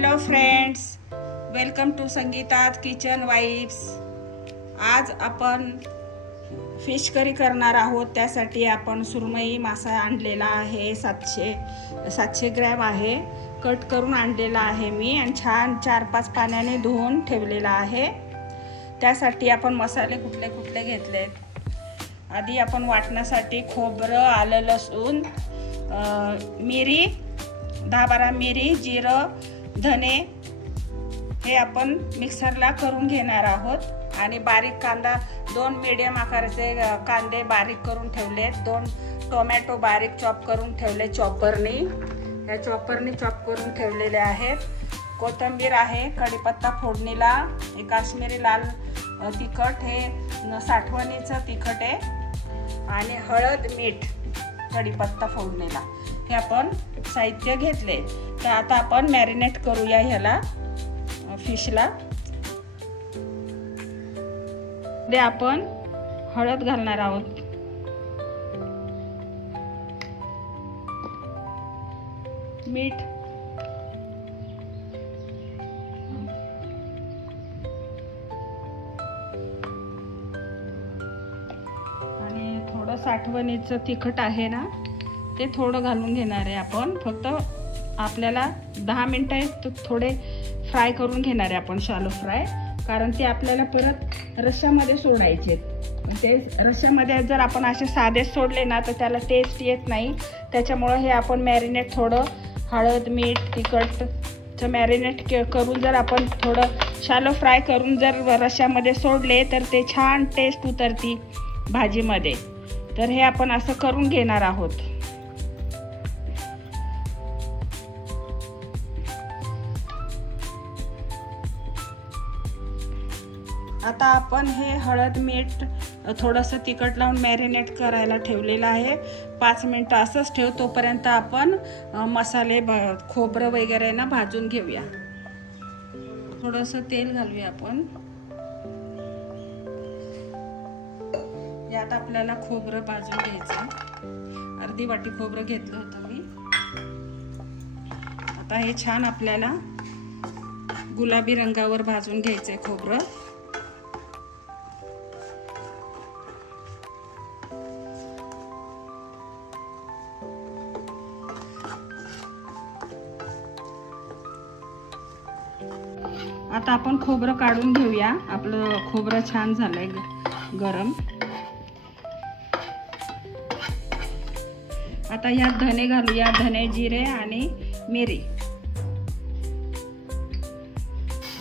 Hello friends, welcome to Sangeeta's kitchen vibes. आज आपण fish curry करणार आहोत। त्यासाठी आपण सुरमई मासा आणलेला आहे। 700 ग्रॅम आहे। कट करून आणलेला आहे मी आणि छान 4-5 पाण्याने धुवून ठेवलेला आहे। त्यासाठी आपण मसाले कुठले कुठले घेतलेत। आधी आपण वाटण्यासाठी खोबरं, आलं, लसूण, मिरी, 10-12 मिरी, जिरं, धने हे आपण मिक्सरला करून घेणार आहोत। आणि बारीक कांदा, 2 मीडियम आकाराचे कांदे बारीक करून ठेवलेत। 2 टोमॅटो बारीक चॉप करून ठेवले चॉपरनी। या चॉपरनी चॉप करून ठेवलेले आहेत। कोथिंबीर आहे, कढीपत्ता फोडणीला, हे काश्मीरी लाल तिखट, हे साठवणीचं तिखट आहे, आणि हळद, मीठ, कढीपत्ता फोडणीला हे आपण साहित्य घेतले। तर आता आपण मॅरिनेट करूया ह्याला, फिशला। ते आपण हळद घालणार आहोत, मीठ, आणि थोडं साठवणीचं तिखट आहे ना, ते थोडं घालून घेणार आहे आपण। फक्त आपल्याला 10 मिनिटं थोडे फ्राय करून घेणार आहे आपण, शॅलो फ्राय, कारण ते आपल्याला परत रश्श्यामध्ये सोडायचे। ते रश्श्यामध्ये जर आपण असे साधे सोडले ना तर त्याला टेस्ट येत नाही। त्याच्यामुळे हे आपण मॅरिनेट थोडं हळद, मीठ, तिखटचं मॅरिनेट करून जर आपण थोडं शॅलो फ्राय करून जर रश्श्यामध्ये सोडले तर ते छान टेस्ट उतरती भाजीमध्ये। तर हे आपण असं करून घेणार आहोत। आता आपण हे हळद, मीठ, थोडंसं तिखट लावून मॅरिनेट करायला ठेवलेलं आहे। 5 मिनिटं असंच ठेव, तोपर्यंत आपण मसाले, खोबरं वगैरे ना भाजून घेऊया। थोडंसं तेल घालूया आपण यात। आपल्याला खोबरं भाजून घ्यायचं, अर्धी वाटी खोबरं घेतलं होतं मी। आता हे छान आपल्याला गुलाबी रंगावर भाजून घ्यायचंय खोबरं। आता आपण खोबरं काढून घेऊया। आपलं खोबरं छान झालंय गरम। आता ह्यात धने घालूया, धने, जिरे आणि मिरी।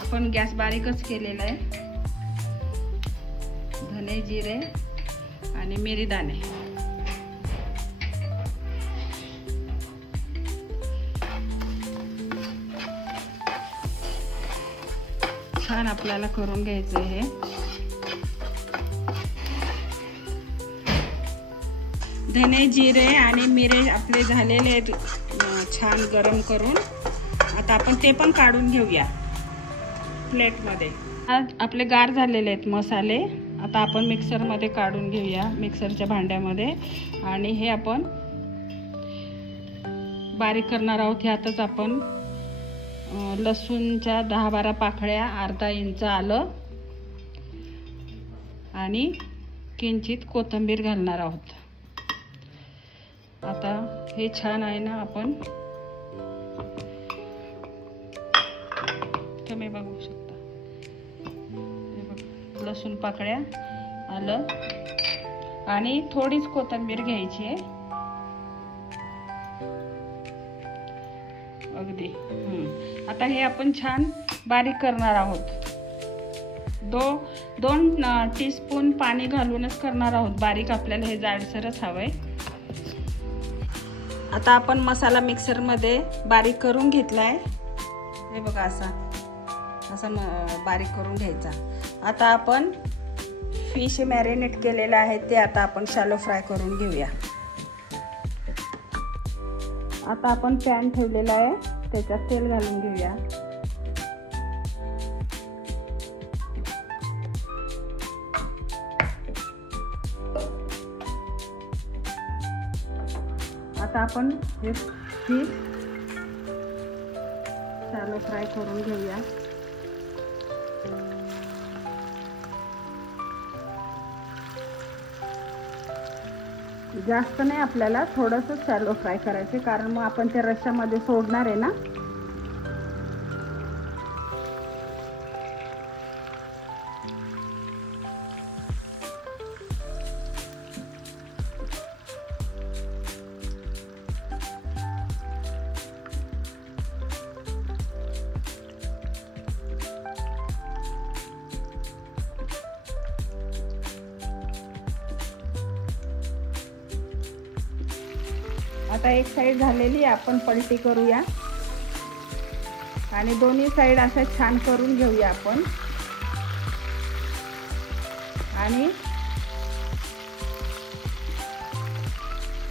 आपण गॅस बारीकच केलेला आहे। धने, जिरे आणि मिरी दाणे छान आपल्याला करून घ्यायचं हे। धने, जिरे आणि मिरे आपले झालेले आहेत छान गरम करून। आता आपण ते पण काढून घेऊया प्लेटमध्ये। आपले गार झालेले आहेत मसाले। आता आपण मिक्सरमध्ये काढून घेऊया, मिक्सरच्या भांड्यामध्ये। आणि हे आपण बारीक करणार आहोत। ह्यातच आपण लसूणच्या 10-12 पाकळ्या, अर्धा इंच आलं आणि किंचित कोथिंबीर घालणार आहोत। आता हे छान आहे ना, आपण तुम्ही बघू शकता, लसूण पाकळ्या, आलं आणि थोडीच कोथिंबीर घ्यायची आहे अगदी। आता हे आपण छान बारीक करणार आहोत। 2 टीस्पून पाणी घालूनच करणार आहोत बारीक, आपल्याला हे जाडसरच हवंय। आता आपण मसाला मिक्सरमध्ये बारीक करून घेतलाय, हे बघा, असा बारीक करून घ्यायचा। आता आपण फिश मॅरिनेट केलेलं आहे ते आता आपण शॅलो फ्राय करून घेऊया। आता आपण पॅन ठेवलेला आहे, त्याच्यात तेल घालून घेऊया। आता आपण हे फिश शॅलो फ्राय करून घेऊया। जास्त नाही, आपल्याला थोडंसं शॅलो फ्राय करायचे, कारण मग आपण त्या रश्श्यामध्ये सोडणार आहे ना। आता एक साइड झालेली, आपण पलटी करूया आणि दोन्ही साइड अशा छान करून घेऊया आपण। आणि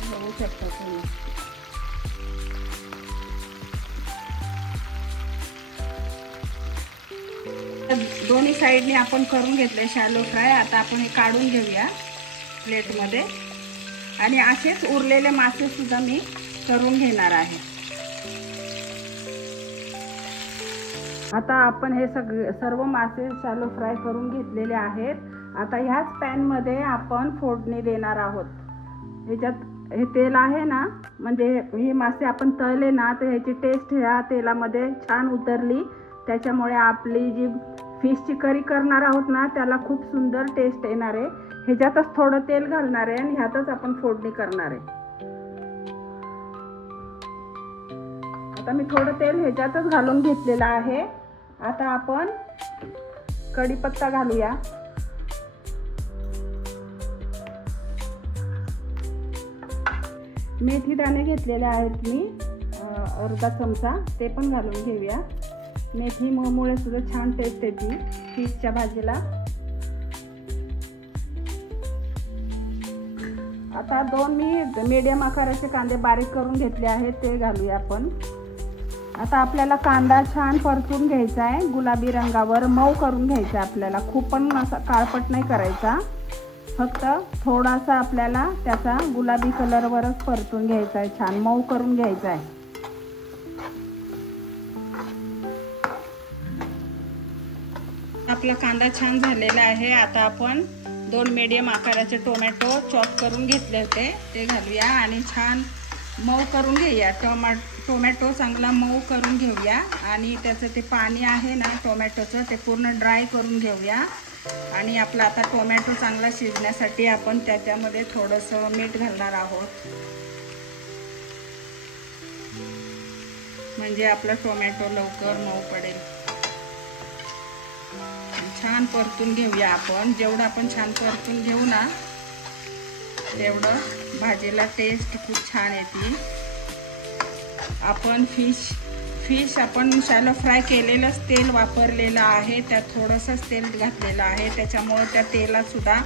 बघू शकता तुम्ही, दोन्ही साइडने आपण करून घेतले शॅलो फ्राय। आता आपण हे काढून घेऊया प्लेटमध्ये आणि असेच उरलेले मासे सुद्धा मी करून घेणार आहे। आता आपण हे सर्व मासे शॅलो फ्राय करून घेतलेले आहेत। आता ह्याच पॅन मध्ये आपण फोडणी देणार आहोत। ह्याच्यात हे तेल आहे ना, म्हणजे हे मासे आपण तळले ना, तर ह्याची टेस्ट ह्या तेलामध्ये छान उतरली, त्याच्यामुळे आपली जी फिशची करी करणार आहोत ना, त्याला खूप सुंदर टेस्ट येणार आहे। ह्याच्यातच थोडं तेल घालणार आहे आणि ह्यातच आपण फोडणी करणार आहे। आता मी थोडं तेल ह्याच्यातच घालून घेतलेलं आहे। आता आपण कढीपत्ता घालूया, मेथी दाणे घेतलेले आहेत मी अर्धा चमचा, ते पण घालून घेऊया। मेथी मुळे सुद्धा छान टेस्ट येते फिशच्या भाजीला। आता 2 मी मीडियम आकाराचे कांदे बारीक करून घेतले आहेत, ते घालूया आपण। आता आपल्याला कांदा छान परतून घ्यायचा आहे, गुलाबी रंगावर मऊ करून घ्यायचा आहे आपल्याला। खूप पण असा काळपट नाही करायचा, फक्त थोडासा आपल्याला त्याचा गुलाबी कलरवरच परतून घ्यायचा आहे, छान मऊ करून घ्यायचा आहे। आपला कांदा छान झालेला आहे। आता आपण 2 मीडियम आकाराचे टोमॅटो चॉप करून घेतले होते, ते घालूया आणि छान मऊ करून घेऊया। टोमॅटो चांगला मऊ करून घेऊया आणि त्याचं ते पाणी आहे ना टोमॅटोचं, ते पूर्ण ड्राय करून घेऊया। आणि आपला आता टोमॅटो चांगला शिजण्यासाठी आपण त्याच्यामध्ये थोडंसं मीठ घालणार आहोत, म्हणजे आपला टोमॅटो लवकर मऊ पडेल। छान परतून घेऊया आपण, जेवढं आपण छान परतून घेऊ ना, तेवढं भाजीला टेस्ट खूप छान येते। आपण फिश आपण शॅलो फ्राय केलेलंच तेल वापरलेलं आहे, त्यात थोडंसंच तेल घातलेलं आहे, त्याच्यामुळे त्या तेलात सुद्धा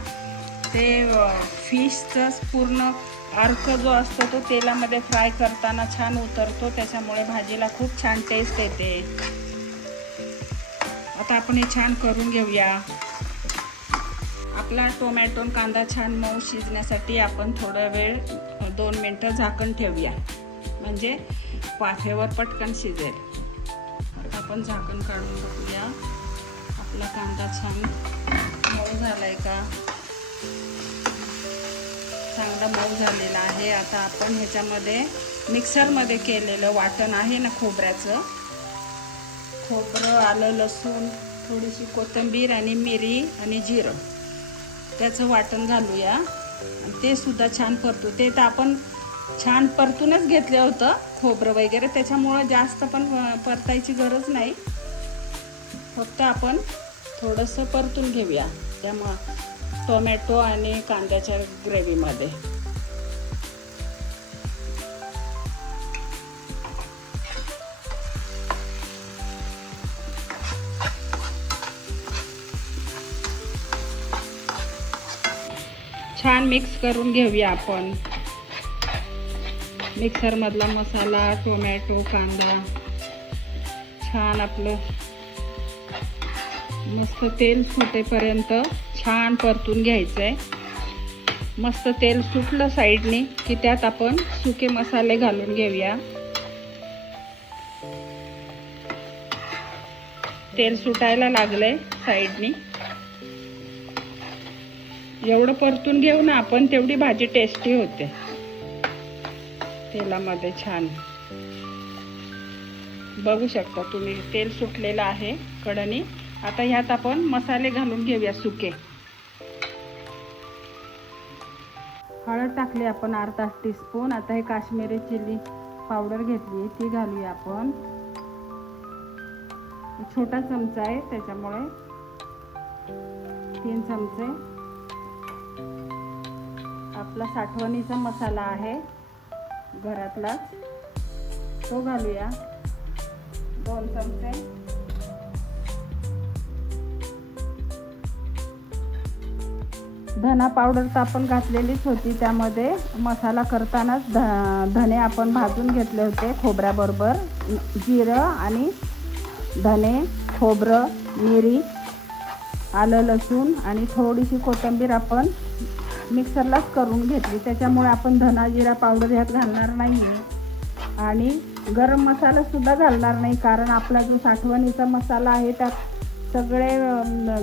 ते फिशचं पूर्ण अर्क जो असतो तो तेलामध्ये फ्राय करताना छान उतरतो, त्याच्यामुळे भाजीला खूप छान टेस्ट येते। आता आपण हे छान करून घेऊया। आपला टोमॅटो कांदा छान मऊ शिजण्यासाठी आपण थोडा वेळ 2 मिनिटं झाकण ठेवूया, म्हणजे वाफेवर पटकन शिजेल। आता आपण झाकण काढून बघूया आपला कांदा छान मऊ झालाय का, चांगला मऊ झालेला आहे। आता आपण ह्याच्यामध्ये मिक्सरमध्ये केलेलं वाटण आहे ना खोबऱ्याचं, खोबरं, आलं, लसूण, थोडीशी कोथिंबीर आणि मिरी आणि जिरं, त्याचं वाटण घालूया आणि ते सुद्धा छान परतू। ते तर आपण छान परतूनच घेतलं होतं खोबरं वगैरे, त्याच्यामुळं जास्त पण परतायची गरज नाही, फक्त आपण थोडंसं परतून घेऊया त्यामुळं टोमॅटो आणि कांद्याच्या ग्रेव्हीमध्ये। छान मिक्स करून घेऊया आपण। मिक्सर मधला मसाला, टोमॅटो, कांदा छान आपलं मस्त तेल सुटेपर्यंत छान परतून घ्यायचंय। मस्त तेल सुटलं साईडने की त्यात आपण सुके मसाले घालून घेऊया। तेल सुटायला लागलंय साईडनी. एवढं परतून घेऊ ना आपण तेवढी भाजी टेस्टी होते तेलामध्ये छान. बघू शकता तुम्ही तेल सुटलेलं आहे कढईनी. आता ह्यात आपण मसाले घालून घेऊया सुके. हळद टाकली आपण अर्धा टीस्पून. आता हे काश्मीरी चिली पावडर घेतली ती घालूया आपण. छोटा चमचा आहे त्याच्यामुळे 3 चमचे. आपला साठवणीचा मसाला आहे घरातला तो घालूया 2 चमचे. धना पावडर तर आपण घातलेलीच होती त्यामध्ये. मसाला करतानाच धने आपण भाजून घेतले होते खोबऱ्याबरोबर. जिरं आणि धने, खोबरं, मिरी, आलं लसूण आणि थोडीशी कोथिंबीर आपण मिक्सरलाच करून घेतली. त्याच्यामुळे आपण धना जिरा पावडर ह्यात घालणार नाही आहे. आणि गरम मसाला सुद्धा घालणार नाही कारण आपला जो साठवणीचा मसाला आहे त्यात सगळे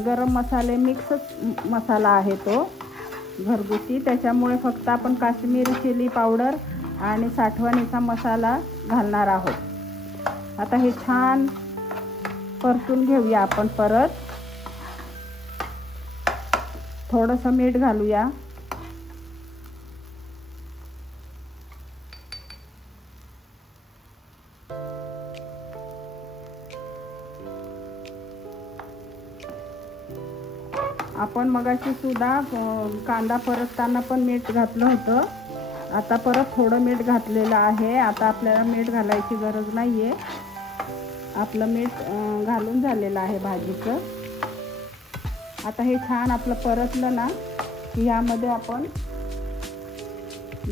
गरम मसाले मिक्सच मसाला आहे तो घरगुती. त्याच्यामुळे फक्त आपण काश्मीरी चिली पावडर आणि साठवणीचा मसाला घालणार आहोत. आता हे छान परतून घेऊया आपण. परत थोडंसं मीठ घालूया. आपण मगाशी सुद्धा कांदा परतताना पण मीठ घातलं होतं. आता परत थोडं मीठ घातलेलं आहे. आता आपल्याला मीठ घालायची गरज नाही आहे. आपलं मीठ घालून झालेलं आहे भाजीचं. आता हे छान आपलं परतलं ना की ह्यामध्ये आपण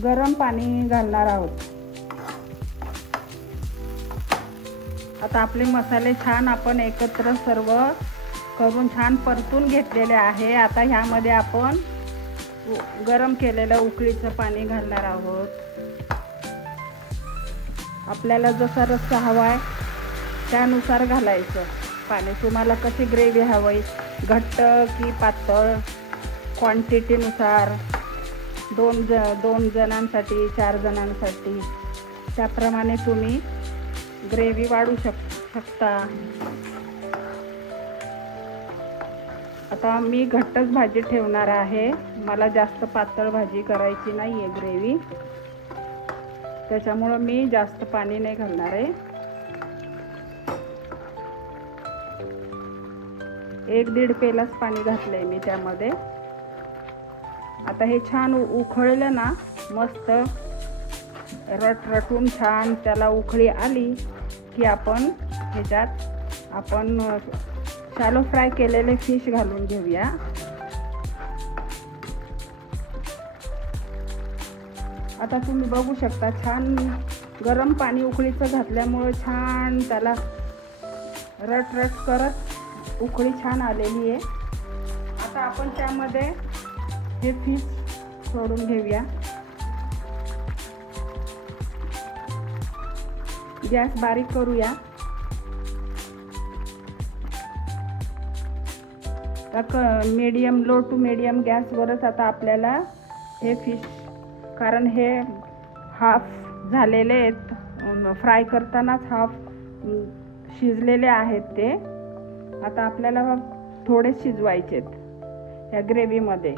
गरम पाणी घालणार आहोत. आता आपले मसाले छान आपण एकत्र सर्व करून छान परतून घेतलेले आहे. आता ह्यामध्ये आपण गरम केलेलं उकळीचं पाणी घालणार आहोत. आपल्याला जसा रस्सा हवा आहे त्यानुसार घालायचं पाणी. तुम्हाला कशी ग्रेव्ही हवी, घट्ट की पातळ, क्वांटिटीनुसार 2 जणांसाठी 4 जणांसाठी त्याप्रमाणे तुम्ही ग्रेव्ही वाढवू शकता. आता मी घट्टच भाजी ठेवणार आहे. मला जास्त पातळ भाजी करायची नाही आहे ग्रेव्ही. त्याच्यामुळं मी जास्त पाणी नाही घालणार आहे. 1-1.5 पेलाच पाणी घातलंय मी त्यामध्ये. आता हे छान उकळलं ना मस्त रटून छान त्याला उकळी आली की आपण ह्याच्यात आपण शॅलो फ्राय केलेले फिश घालून घेऊया. आता तुम्ही बघू शकता छान गरम पाणी उकळीचं घातल्यामुळे छान त्याला रट करत उकळी छान आलेली आहे. आता आपण त्यामध्ये हे फिश सोडून घेऊया. गॅस बारीक करूया. मीडियम लो टू मीडियम गॅसवरच आता आपल्याला हे फिश, कारण हे हाफ झालेले आहेत, फ्राय करतानाच हाफ शिजलेले आहेत ते. आता आपल्याला थोडे शिजवायचे आहेत या ग्रेव्हीमध्ये.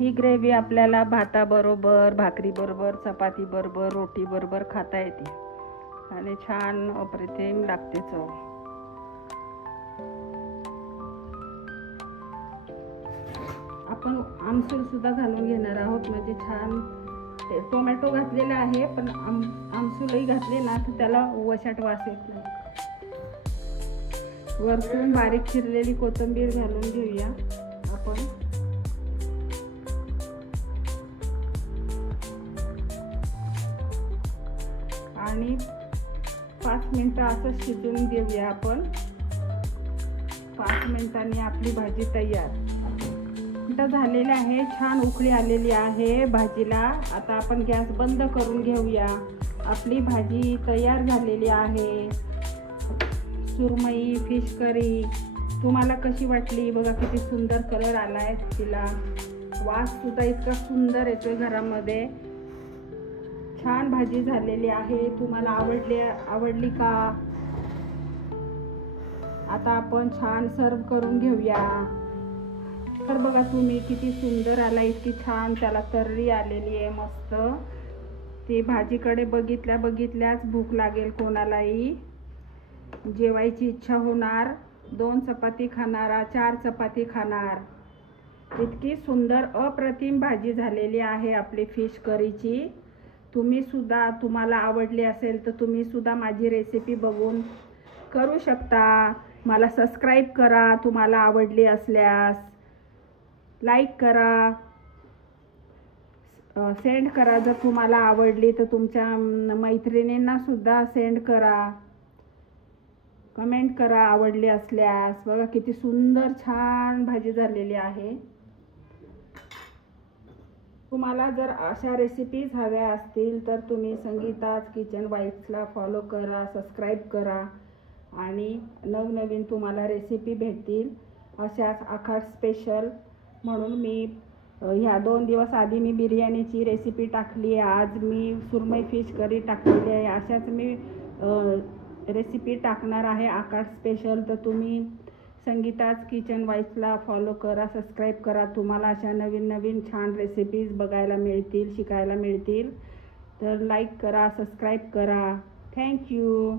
ही ग्रेव्ही आपल्याला भाताबरोबर, भाकरीबरोबर, चपातीबरोबर, रोटीबरोबर खाता येते आणि छान अप्रतिम लागते चव. आपण आमसूल सुद्धा घालून घेणार आहोत म्हणजे छान. टोमॅटो घातलेला आहे पण आमसूलही घातले ना तर त्याला वशाट वास येत नाही. वरतून बारीक चिरलेली कोथिंबीर घालून घेऊया आपण. आणि 5 मिनिटं असं शिजवून देऊया आपण. 5 मिनिटांनी आपली भाजी तयार. मिनटं झालेले आहे, छान उकळी आलेली आहे भाजीला. आता आपण गॅस बंद करून घेऊया. आपली भाजी तयार झालेली आहे. सुरमई फिश करी तुम्हाला कशी वाटली बघा, किती सुंदर कलर आलाय तिला. वास सुद्धा इतका सुंदर येतोय घरामध्ये. छान भाजी झालेली आहे. तुम्हाला आवडली का? आता आपण छान सर्व करून घेऊया. तर बघा तुम्ही किती सुंदर आला, इतकी छान त्याला तर्री आलेली आहे मस्त. ती भाजीकडे बघितल्याच भूक लागेल कोणालाही, जेवायची इच्छा होणार. 2 चपाती खाणारा 4 चपाती खाणार. इतकी सुंदर अप्रतिम भाजी झालेली आहे आपली फिश करीची. तुम्हाला आवडली असेल तर तुम्ही सुद्धा माझी रेसिपी बघून करू शकता. मला सबस्क्राईब करा तुम्हाला आवडली असल्यास, लाईक करा, सेंड करा. जर तुम्हाला आवडली तर तुमच्या मैत्रिणींना सुद्धा सेंड करा, कमेंट करा आवडली असल्यास. बघा किती सुंदर छान भाजी झालेली आहे. तुम्हाला जर अशा रेसिपीज हव्या असतील तर तुम्ही संगीताज किचन वाईफ्सला फॉलो करा, सबस्क्राईब करा आणि नवनवीन तुम्हाला रेसिपी भेटतील अशाच आखाड स्पेशल. म्हणून मी ह्या 2 दिवस आधी मी बिर्याणीची रेसिपी टाकली आहे. आज मी सुरमई फिश करी टाकलेली आहे. अशाच मी रेसिपी टाकणार आहे आखाड स्पेशल. तर तुम्ही संगीताज किचन वाईफ्सला फॉलो करा, सबस्क्राईब करा. तुम्हाला अशा नवीन छान रेसिपीज बघायला मिळतील, शिकायला मिळतील. तर लाईक करा, सबस्क्राईब करा. थँक्यू.